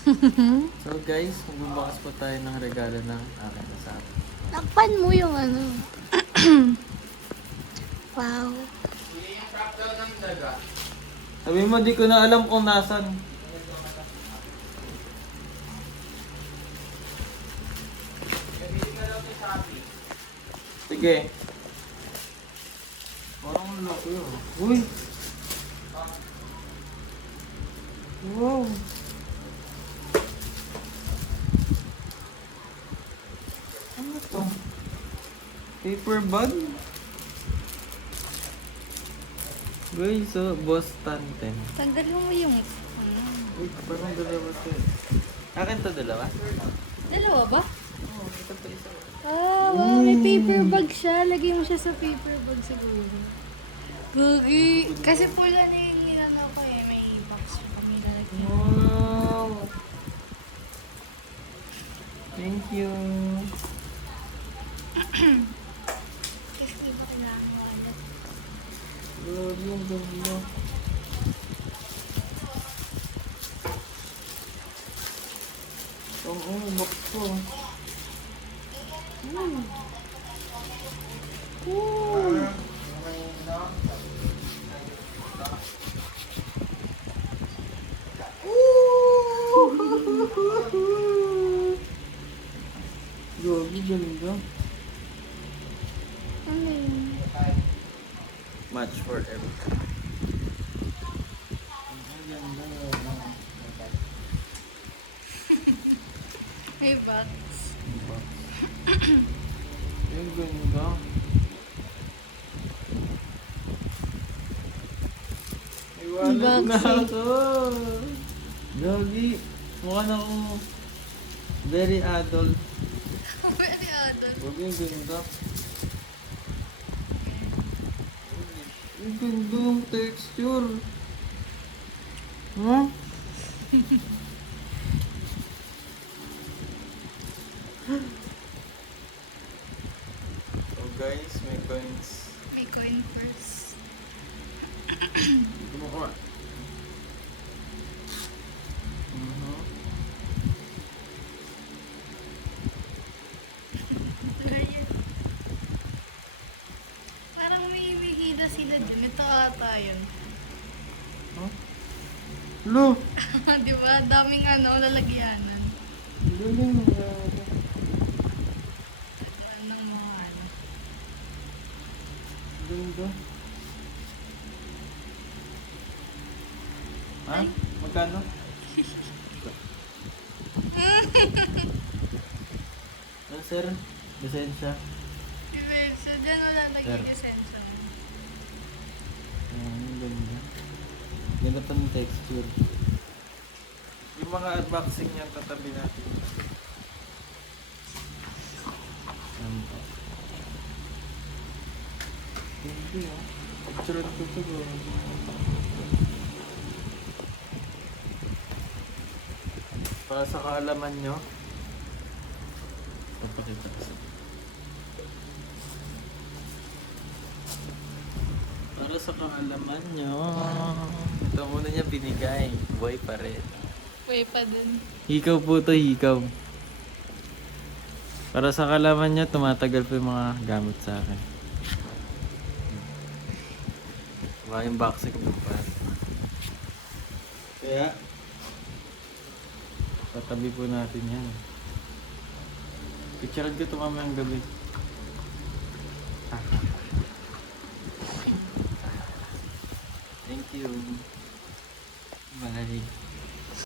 So guys, magbubukas po tayo ng regalo ng aking asawa. Takpan mo yung ano. Wow. Sabi mo, di ko na alam kung nasan. Sige. Parang ang laki yun. Uy! Wow! Ano to? Paper bag? Guys, so Boston 10. Tanggalin mo yung ano. Uy, parang dalawa to eh. Akin to dalawa? Dalawa ba? Oo, ito pa isa. Ah, wow, may paper bag siya. Lagay mo siya sa paper bag siguro. Bagi. Kasi pula na yung nilalaw ko eh. May box siya kami lalagyan. Wow! Thank you. Kasi di ba kailangan mo agad? Grabe, ang ganda. Oo, box ko. Cool. Grabe, ganda. Ano yun? Match for everything. Ang ganda. May box. Box. Ang ganda. May wallet na Boxing. ako. Gagi. Mukha na akong very adult. Very adult. Huwag yung ganda. Ang ganda ng texture. Huh? So guys, may coins. May coin first. Ito mo ko. Parang may hida sila dun. Ito ata yun. Huh? Lo! Di ba? Daming ano, lalagyanan. Galing. Anong mga ano. Ganda. Ha? Magkano? Ah, sir, lisensya. So, dyan wala Sir. nag-i-essential. Ang ganda. Ganda pa ng texture. Yung mga unboxing niya, tatabi natin. Yan po. Hindi ah. Picture ko ito bro. Para sa kaalaman nyo. Papakita ko sa para sa kaalaman nyo. Ito muna niya binigay. Buhay pa rin. Way pa dun. Hikaw po to, hikaw. Para sa kaalaman nyo, tumatagal po yung mga gamit sa akin. Wala yung boxing po pa. Kaya, tatabi po natin yan. Picturean ko ito mamayang gabi. Thank you. Bye.